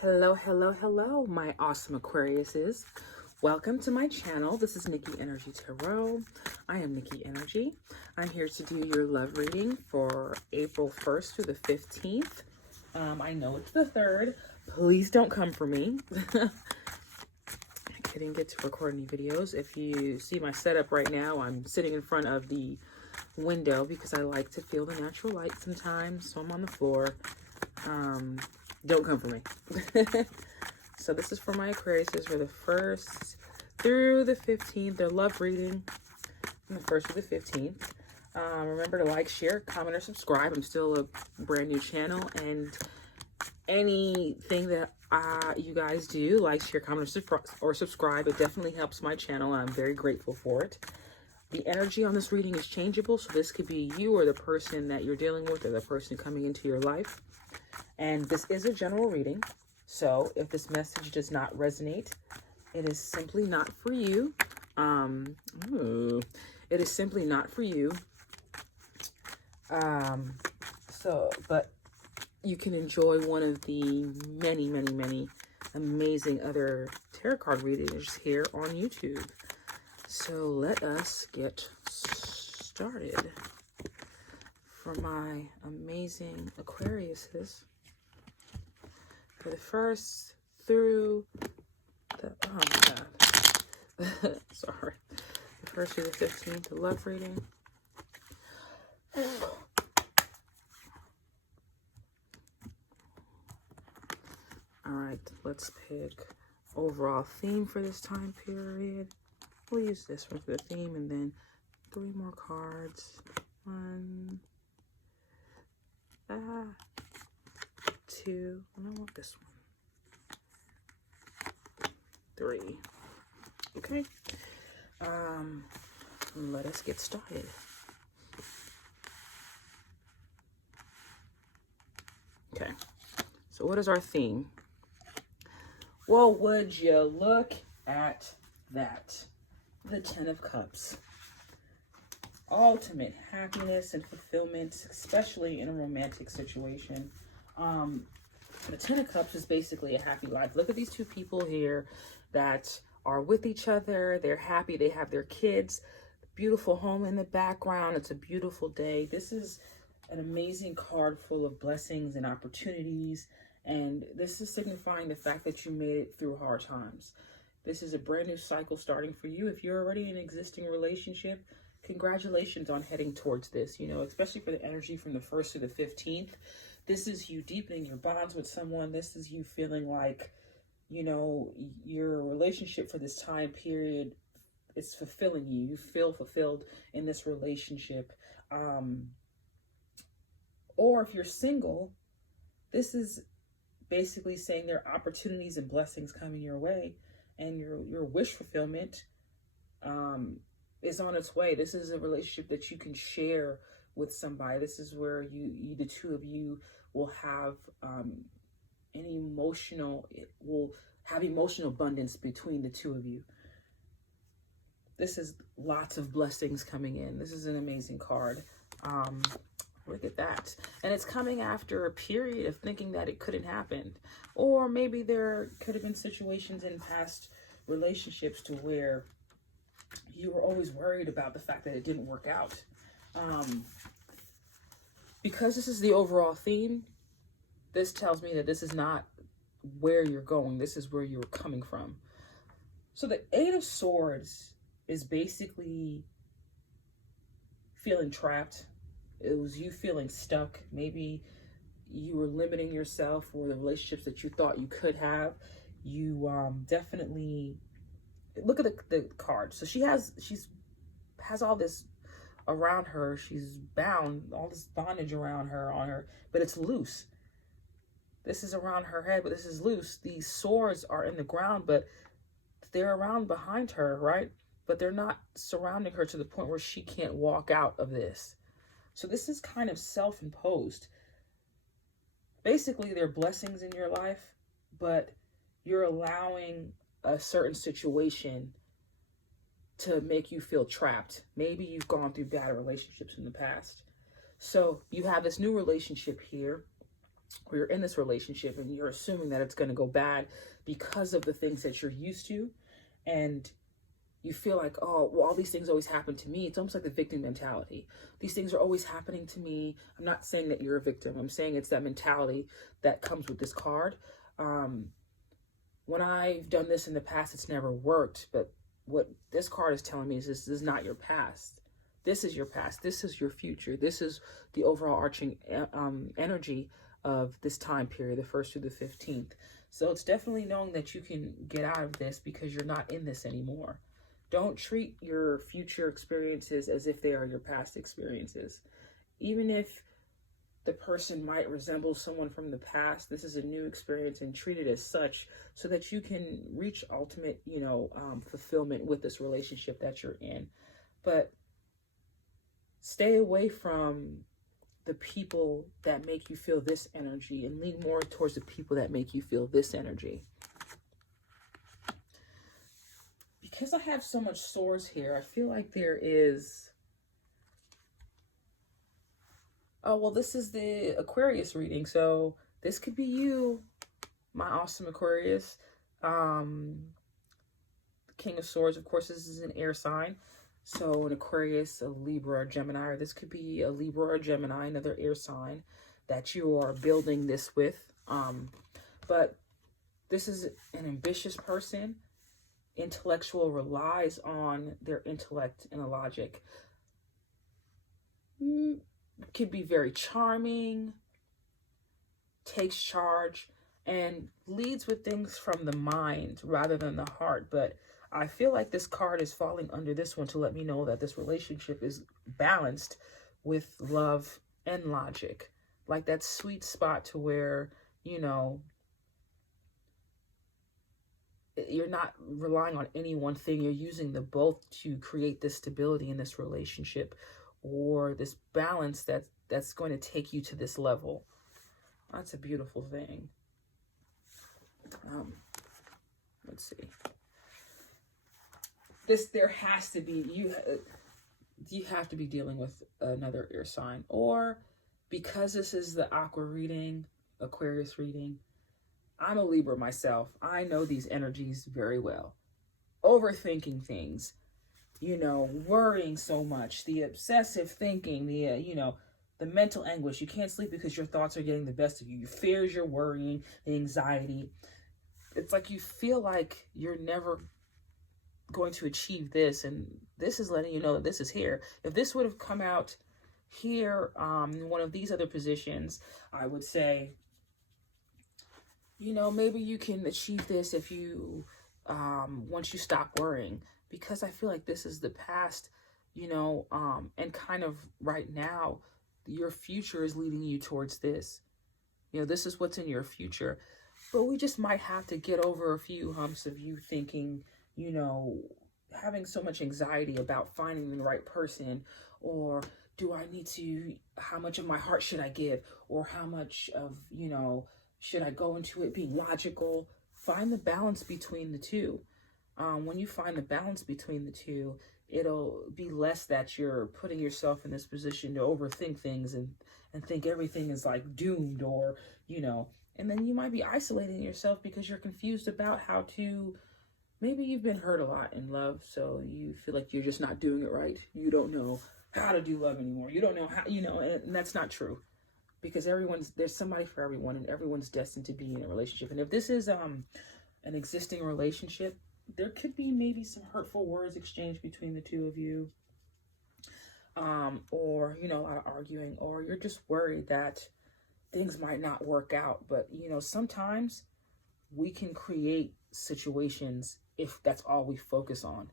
Hello, hello, hello, my awesome Aquariuses. Welcome to my channel. This is Nikki Energy Tarot. I am Nikki Energy. I'm here to do your love reading for April 1st through the 15th. I know it's the 3rd. Please don't come for me. I couldn't get to record any videos. If you see my setup right now, I'm sitting in front of the window because I like to feel the natural light sometimes. So I'm on the floor. Don't come for me. So this is for my Aquariuses for the 1st through the 15th. Their love reading from the 1st through the 15th. Remember to like, share, comment, or subscribe. I'm still a brand new channel, and anything that you guys do, like, share, comment, or subscribe, it definitely helps my channel. I'm very grateful for it. The energy on this reading is changeable, so this could be you or the person that you're dealing with or the person coming into your life. And this is a general reading, so if this message does not resonate, it is simply not for you. It is simply not for you. But you can enjoy one of the many, many, many amazing other tarot card readings here on YouTube. So let us get started. For my amazing Aquariuses, for the 1st through the, oh my God, sorry, the 1st through the 15th, the love reading. All right, let's pick overall theme for this time period. We'll use this one for the theme, and then 3 more cards. 1, 2, and I want this one. 3. Okay. Let us get started. Okay. So what is our theme? Well, would you look at that? The 10 of Cups. Ultimate happiness and fulfillment, especially in a romantic situation. The 10 of Cups is basically a happy life. Look at these 2 people here that are with each other. They're happy. They have their kids. Beautiful home in the background. It's a beautiful day. This is an amazing card full of blessings and opportunities. And this is signifying the fact that you made it through hard times. This is a brand new cycle starting for you. If you're already in an existing relationship, congratulations on heading towards this, especially for the energy from the 1st to the 15th. This is you deepening your bonds with someone. This is you feeling like, your relationship for this time period is fulfilling you. You feel fulfilled in this relationship. Or if you're single, this is basically saying there are opportunities and blessings coming your way, and your wish fulfillment is on its way. This is a relationship that you can share with somebody. This is where the 2 of you will have emotional abundance between the 2 of you. This is lots of blessings coming in. This is an amazing card. Look at that. And it's coming after a period of thinking that it couldn't happen. Or maybe there could have been situations in past relationships to where you were always worried about the fact that it didn't work out. Because this is the overall theme, this tells me that this is not where you're going. This is where you're coming from. So the 8 of Swords is basically feeling trapped. It was you feeling stuck. Maybe you were limiting yourself for the relationships that you thought you could have. You definitely look at the card. So she has all this around her. She's bound, all this bondage around her, on her, but it's loose. This is around her head, but this is loose. These swords are in the ground, but they're around behind her, right? But they're not surrounding her to the point where she can't walk out of this. So this is kind of self-imposed. Basically, there are blessings in your life, but you're allowing a certain situation to make you feel trapped. Maybe you've gone through bad relationships in the past. So you have this new relationship here, or you're in this relationship and you're assuming that it's going to go bad because of the things that you're used to, and you feel like, oh, well, all these things always happen to me. It's almost like the victim mentality. These things are always happening to me. I'm not saying that you're a victim. I'm saying it's that mentality that comes with this card. When I've done this in the past, it's never worked. But what this card is telling me is this is not your past. This is your past. This is your future. This is the overall arching energy of this time period, the 1st through the 15th. So it's definitely knowing that you can get out of this because you're not in this anymore. Don't treat your future experiences as if they are your past experiences. Even if the person might resemble someone from the past, this is a new experience, and treat it as such so that you can reach ultimate, fulfillment with this relationship that you're in. But stay away from the people that make you feel this energy and lean more towards the people that make you feel this energy. Because I have so much swords here, I feel like there is... Oh, well, this is the Aquarius reading. So this could be you, my awesome Aquarius. The King of Swords, of course, this is an air sign. So an Aquarius, a Libra, or Gemini, or this could be a Libra or Gemini, another air sign that you are building this with. But this is an ambitious person. Intellectual, relies on their intellect and logic. Could be very charming, takes charge, and leads with things from the mind rather than the heart. But I feel like this card is falling under this one to let me know that this relationship is balanced with love and logic. Like that sweet spot to where, you're not relying on any one thing. You're using the both to create this stability in this relationship, or this balance that's going to take you to this level. That's a beautiful thing. Let's see. There has to be, you have to be dealing with another air sign, or because this is the Aquarius reading, I'm a Libra myself. I know these energies very well. Overthinking things, worrying so much, the obsessive thinking, the mental anguish. You can't sleep because your thoughts are getting the best of you. Your fears, your worrying, the anxiety. It's like you feel like you're never going to achieve this, and this is letting you know that this is here. If this would have come out here, in one of these other positions, I would say, maybe you can achieve this if you, once you stop worrying, because I feel like this is the past, and kind of right now, your future is leading you towards this. This is what's in your future, but we just might have to get over a few humps of you thinking, having so much anxiety about finding the right person, or how much of my heart should I give, or how much of, should I go into it being logical? Find the balance between the two. When you find the balance between the two, it'll be less that you're putting yourself in this position to overthink things and think everything is like doomed, or, and then you might be isolating yourself because you're confused about how to, maybe you've been hurt a lot in love, so you feel like you're just not doing it right. You don't know how to do love anymore. You don't know how, and that's not true. Because there's somebody for everyone, and everyone's destined to be in a relationship. And if this is an existing relationship, there could be maybe some hurtful words exchanged between the two of you, or a lot of arguing, or you're just worried that things might not work out. But sometimes we can create situations if that's all we focus on.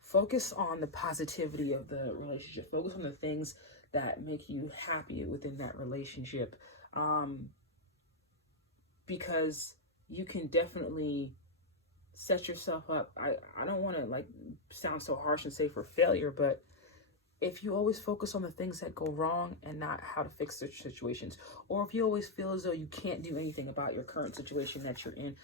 Focus on the positivity of the relationship. Focus on the things that make you happy within that relationship, because you can definitely set yourself up. I don't want to sound so harsh and say for failure, but if you always focus on the things that go wrong and not how to fix the situations, or if you always feel as though you can't do anything about your current situation that you're in,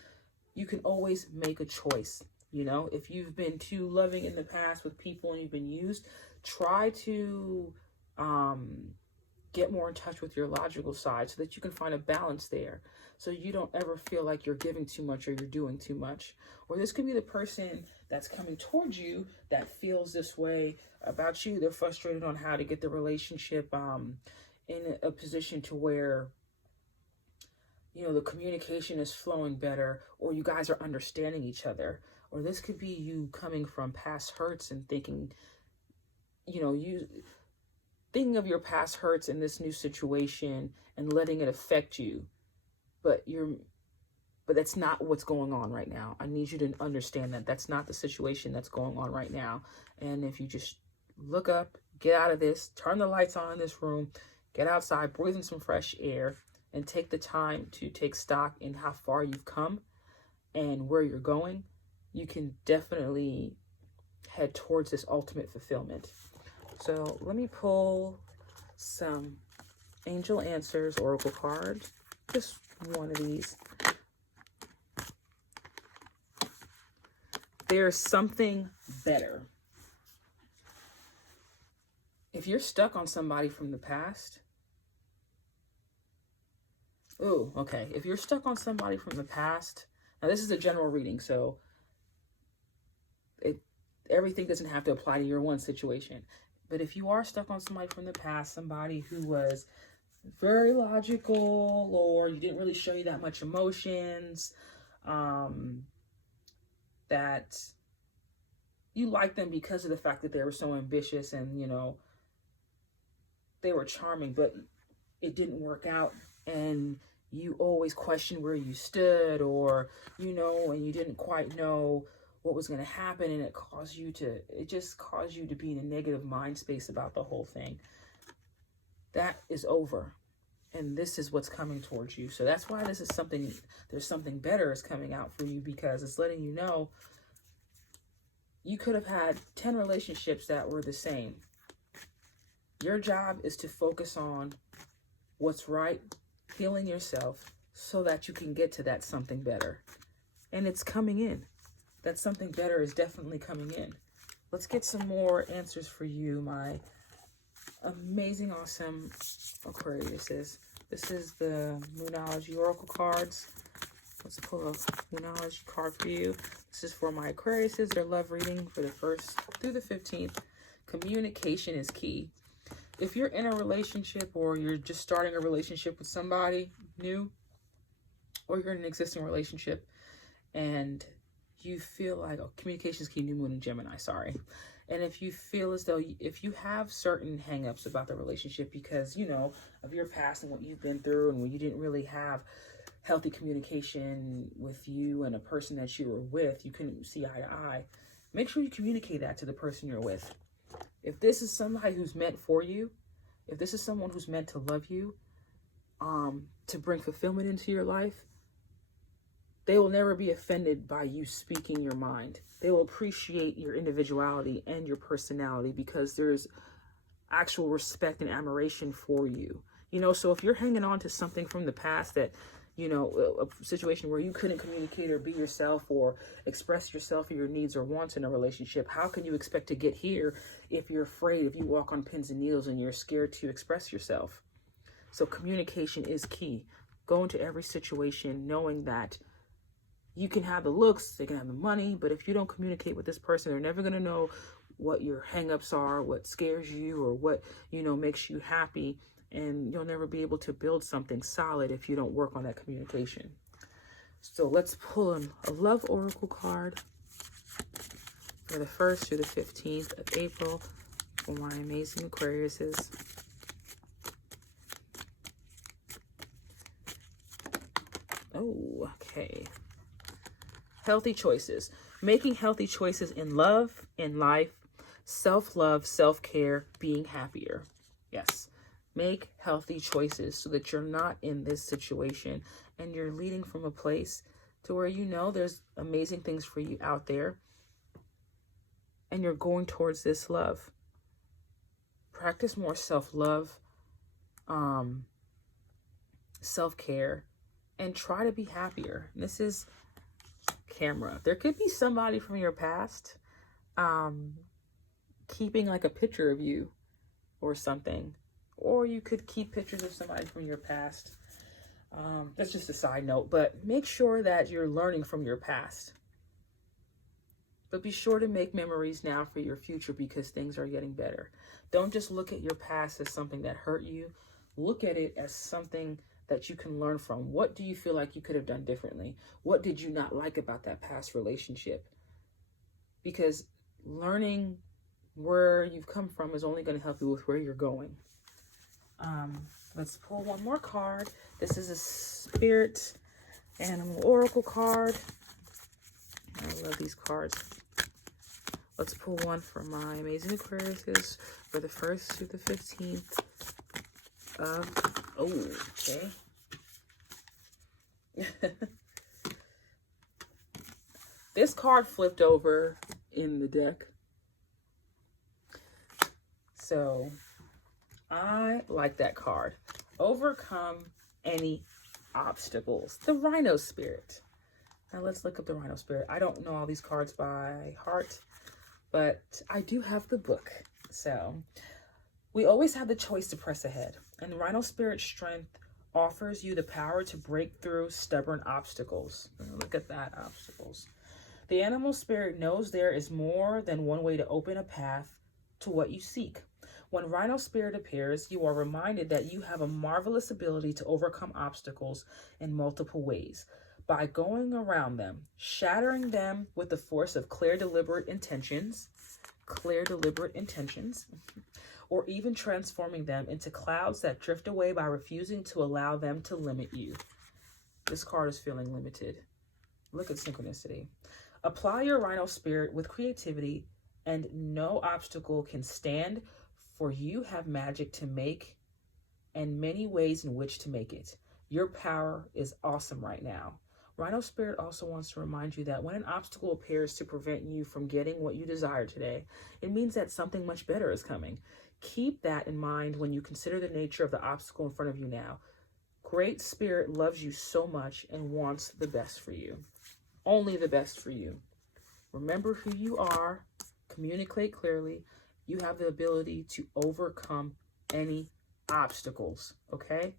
you can always make a choice. If you've been too loving in the past with people and you've been used, try to get more in touch with your logical side so that you can find a balance there. So you don't ever feel like you're giving too much or you're doing too much. Or this could be the person that's coming towards you that feels this way about you. They're frustrated on how to get the relationship in a position to where, you know, the communication is flowing better, or you guys are understanding each other. Or this could be you coming from past hurts and thinking, you know, you thinking of your past hurts in this new situation and letting it affect you. But that's not what's going on right now. I need you to understand that that's not the situation that's going on right now. And if you just look up, get out of this, turn the lights on in this room, get outside, breathe in some fresh air, and take the time to take stock in how far you've come and where you're going, you can definitely head towards this ultimate fulfillment. So let me pull some Angel Answers Oracle cards. Just one of these. There's something better. If you're stuck on somebody from the past, oh, okay. If you're stuck on somebody from the past, now this is a general reading, so everything doesn't have to apply to your one situation. But if you are stuck on somebody from the past, somebody who was very logical, or you didn't really show you that much emotions, that you liked them because of the fact that they were so ambitious and, you know, they were charming, but it didn't work out, and you always questioned where you stood, or, you know, and you didn't quite know what was going to happen, and it just caused you to be in a negative mind space about the whole thing. That is over, and this is what's coming towards you. So that's why there's something better is coming out for you, because it's letting you know you could have had 10 relationships that were the same. Your job is to focus on what's right, healing yourself, so that you can get to that something better. And it's coming in. That something better is definitely coming in. Let's get some more answers for you, my amazing, awesome Aquariuses. This is the Moonology Oracle cards. Let's pull a Moonology card for you. This is for my Aquariuses, their love reading for the 1st through the 15th. Communication is key. If you're in a relationship, or you're just starting a relationship with somebody new, or you're in an existing relationship and you feel like, oh, communication is key, new moon in Gemini, sorry. And if you feel as though, if you have certain hangups about the relationship because, you know, of your past and what you've been through, and when you didn't really have healthy communication with you and a person that you were with, you couldn't see eye to eye, make sure you communicate that to the person you're with. If this is somebody who's meant for you, if this is someone who's meant to love you, to bring fulfillment into your life, they will never be offended by you speaking your mind. They will appreciate your individuality and your personality, because there's actual respect and admiration for you. You know, so if you're hanging on to something from the past that, you know, a situation where you couldn't communicate or be yourself or express yourself or your needs or wants in a relationship, how can you expect to get here if you're afraid, if you walk on pins and needles and you're scared to express yourself? So communication is key. Go into every situation knowing that you can have the looks, they can have the money, but if you don't communicate with this person, they're never going to know what your hangups are, what scares you, or what, you know, makes you happy. And you'll never be able to build something solid if you don't work on that communication. So let's pull a love oracle card for the 1st through the 15th of April for my amazing Aquariuses. Oh, okay. Healthy choices. Making healthy choices in love, in life, self-love, self-care, being happier. Yes. Make healthy choices so that you're not in this situation and you're leading from a place to where you know there's amazing things for you out there and you're going towards this love. Practice more self-love, self-care, and try to be happier. This is camera. There could be somebody from your past keeping like a picture of you or something, or you could keep pictures of somebody from your past. That's just a side note, but make sure that you're learning from your past. But be sure to make memories now for your future because things are getting better. Don't just look at your past as something that hurt you. Look at it as something that you can learn from. What do you feel like you could have done differently? What did you not like about that past relationship? Because learning where you've come from is only going to help you with where you're going. Let's pull one more card. This is a Spirit Animal Oracle card. I love these cards. Let's pull one for my amazing Aquariuses for the 1st through the 15th of, okay. This card flipped over in the deck. So I like that card. Overcome any obstacles. The Rhino Spirit. Now let's look up the Rhino Spirit. I don't know all these cards by heart, but I do have the book. So we always have the choice to press ahead. And the Rhino Spirit strength offers you the power to break through stubborn obstacles. Look at that, obstacles. The animal spirit knows there is more than one way to open a path to what you seek. When Rhino Spirit appears, you are reminded that you have a marvelous ability to overcome obstacles in multiple ways. By going around them, shattering them with the force of clear, deliberate intentions, or even transforming them into clouds that drift away by refusing to allow them to limit you. This card is feeling limited. Look at synchronicity. Apply your Rhino Spirit with creativity, and no obstacle can stand, for you have magic to make and many ways in which to make it. Your power is awesome right now. Rhino Spirit also wants to remind you that when an obstacle appears to prevent you from getting what you desire today, it means that something much better is coming. Keep that in mind when you consider the nature of the obstacle in front of you now. Great Spirit loves you so much and wants the best for you. Only the best for you. Remember who you are. Communicate clearly. You have the ability to overcome any obstacles, okay?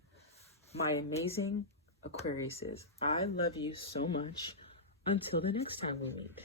My amazing Aquariuses, I love you so much. Until the next time we meet.